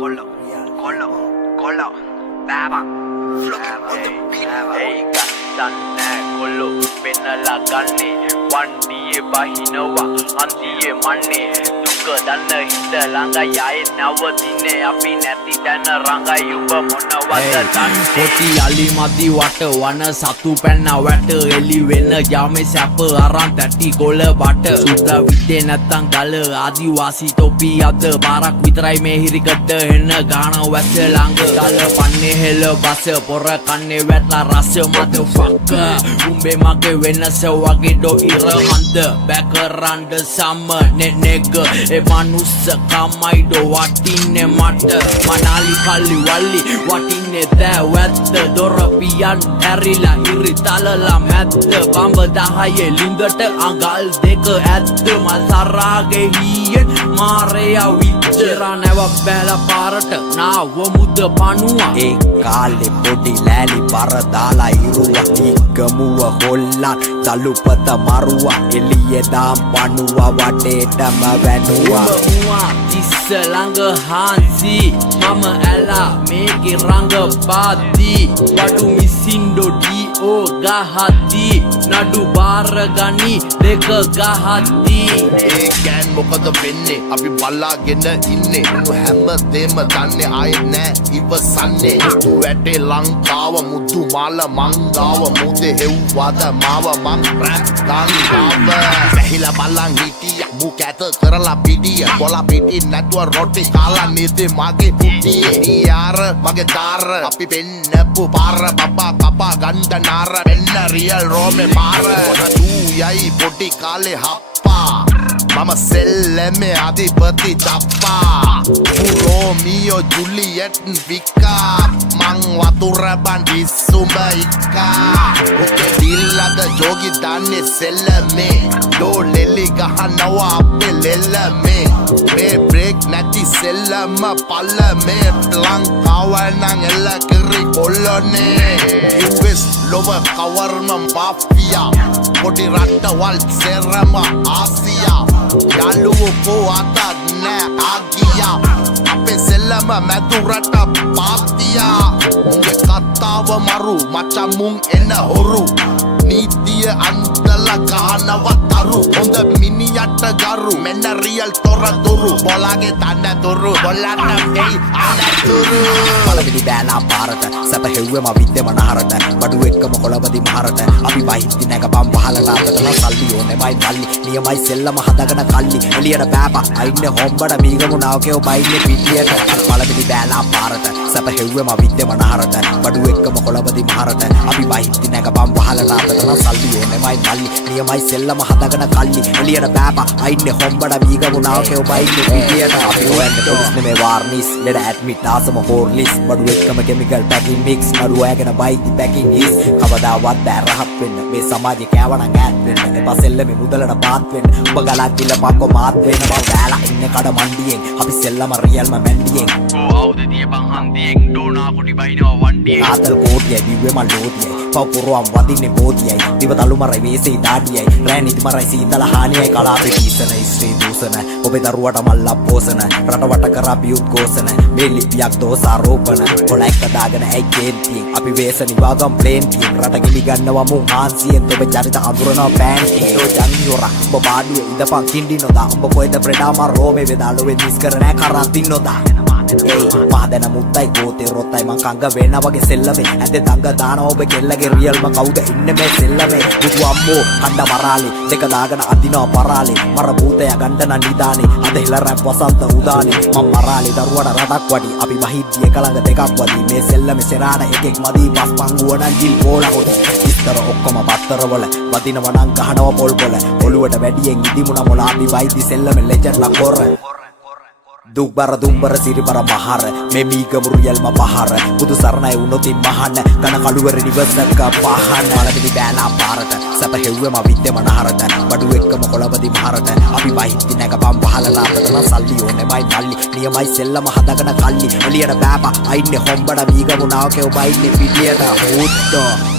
Colo, colo, colo, baba, hey, ganne, colo, penala ganne, wandi bahinawa, andiye manne, duka danna hita langa yae nawadine, api neti dana ranga yuba mona wada danne. Koti ali mati wata wana satu penna wata eli wenna jame sapa aran tati gola bata sudha vidde nattang gala adivasi topi ada barak vitarai me hirikada henna gana wassa langa gala panne hela basa pora kanne wetla rasa motherfucker umbe mage wenasa wage do ira handa background sama net nigga e manussa kamai do watinne mata manali kalli walli watinne da watta dorapiyan erila iri talala matta bamba dahaye lindata angal deka atta masarage hiyen mareya vichara newa bela parata nawa mudda panuwa e kale podi lali paradala iruwa nikamuwa hollan dalupata maruwa eliye dam panuwa watetama venuwa muwa tisalanga hansi mama ela meke ranga pati badu misindo di o gahati nadu baragani deka gahati ඒ ගෑන් මොකද වෙන්නේ අපි බලාගෙන ඉන්නේ උණු හැමදේම දන්නේ ආයෙත් නෑ ඉවසන්නේ මුතු වැටේ ලංකාව මුතු මාල මංගාව මුදේ හෙව්වාද මාව මං රැප් ගංගාව වැහිලා බලන් හිටිය මුක ඇත කරලා පිටිය බොලා පිටි නැතුව රොටි කාලා නේද මගේ පුටියේ නියාර මගේ දාර අපි පෙන්නපු පාර බබා කපා ගන්න නාර වෙන්න රියල් රෝමේ මාර දූ යයි පොටි කාලේ හප්පා Mama selleme adipati tappa Romeo Juliet vika Mang waturaban isumba ikka Uke dillada jogi danne selleme Do leli gahanawa appe lellame Me break nati sellama pallame Lankawa nang ella kiri kollone US lova kawarma mafia Kodi ratta wal serama Asia Yaluwo po atat nෑ ආගියා අපේ සෙල්ලම මැදුරට පාතියා මුගේ කතාව මරු මචං මුන් එන හොරු නීතිය අන්තල ගහනව තරු හොඳ මිනියට ගරු මෙන්න රියල් තොරතුරු බොලාගේ තන්න තුරු බොලන්න දෙයි අනතුරු පළවෙනි බෑලා පාරට සැප හෙව්වෙම විද්දම නහරට බඩු එක්කම කොළබදි මහරට අපි වහිද්දි නැගපම් පහලට අතටම සල්ලි ඕනෙමයි මල්ලි නියමයි සෙල්ලම හදගෙන කල්ලි එළියට බෑපා අයින්නේ හොම්බඩ මීගමු නාවකේ බයින්නේ පිටියට පළවෙනි බෑලා පාරට සැප හෙව්වෙම විද්දම නහරට බඩු එක්කම කොළබදි මහරට අපි වහිද්දි නැගපම් පහලට අතටම සල්ලි ඕනෙමයි මල්ලි නියමයි සෙල්ලම හදගෙන කල්ලි එළියට බෑපා අයින්නේ හොම්බඩ මීගමු නාවකේ බයින්නේ පිටියට අපි හොයන්නේ පොලිස් නෙමේ වාර්නිස් ලෙඩ ඇඩ්මිට් ආසම හෝර්ලිස් බඩු එක්කම කෙමිකල් පැකින් මික්ස් නඩුව ඇගෙන බයිදි පැකින් හිස් කවදාවත් බෑ රහත් වෙන්න මේ සමාජේ කෑවනම් ඈත් වෙන්න එපා සෙල්ලමේ මුදලට පාත් වෙන්න ඔබ ගලක් කිල්ල පක්කො මාත් වෙන්න මම බෑලා ඉන්නේ කඩ මණ්ඩියෙන් අපි සෙල්ලම රියල්ම මැන්ඩියෙන් ආවුද දියපන් හන්දියෙන් ඩෝනා කොටි බයිනවා වණ්ඩියෙන් ආතල් කෝටියයි දිව්වේ මල් ලෝතියයි පව පුරවම් වදින්නේ බෝතියයි දිව තලු මරයි වේසේ දාඩියයි රෑ නිදි මරයි සීතල හානියයි කලාපේ දීසන ඉස්ත්‍රී දූසන ඔබේ දරුවට මල්ලා පෝසන රටවට කරා බියුත් ගෝසන මේ ලිපියක් දෝසාරෝපණ කොළ එක්ක දාගෙන ඇයි කේන්තියෙන් අපි වේස නිවාගම් ප්ලේන්තියෙන් රට ගිලි ගන්නවා මුන් හාන්සියෙන් ඔබ චරිත අඳුරනවා පෑන්තියෙන් ඔය ජංගියෝරා ඔබ බාඩුවේ ඉඳපන් කින්ඩි නොදා ඔබ කොයිද ප්‍රෙඩාමා රෝමේ වෙදාලුවේ දිස් කර නෑ කරාතින් නොදා ඒ මහදැන මුත්තයි ගෝතේ රොත්තයි මං කංග වෙන වගේ සෙල්ලමේ ඇඳේ තංග දානවා ඔබ කෙල්ලගේ රියල්ම කවුද ඉන්නේ මේ සෙල්ලමේ බුදු අම්මෝ කණ්ඩ මරාලේ දෙක දාගෙන අදිනවා පරාලේ මර භූතය ගණ්ඩන නිදානේ අද හෙල රැප් වසන්ත උදානේ මං මරාලේ දරුවට රටක් වඩි අපි වහිද්දි එකලඟ දෙකක් වදී මේ සෙල්ලමේ සෙරාන එකෙක් මදී පස් පංගුව නම් ජිල් බෝල හොදි විස්තර ඔක්කොම පත්තරවල වදිනවා නම් ගහනවා පොල් කොල ඔලුවට වැඩියෙන් ඉදිමුණ මොලා අපි වයිදි සෙල්ලමේ ලෙජන්ඩ්ලා කොර දුක්බර දුම්බර සිරිබර මහර මේ මීගමු රියල්ම පහර බුදු සරණයි උනොතින් මහන්න ඝන කළුවර නිවසක පහන වලවිලි බෑලා පාරට සැප හෙව්වෙම විද්දම නහරට බඩු එක්කම කොළබදි මහරට අපි වහිද්දි නැගපම් පහලට අතටම සල්ලි ඕනෙමයි මල්ලි නියමයි සෙල්ලම හදගෙන කල්ලි එළියට බෑපා අයින්නේ හොම්බඩ මීගමු නාවකේ බයින්නේ පිටියට හොද්දෝ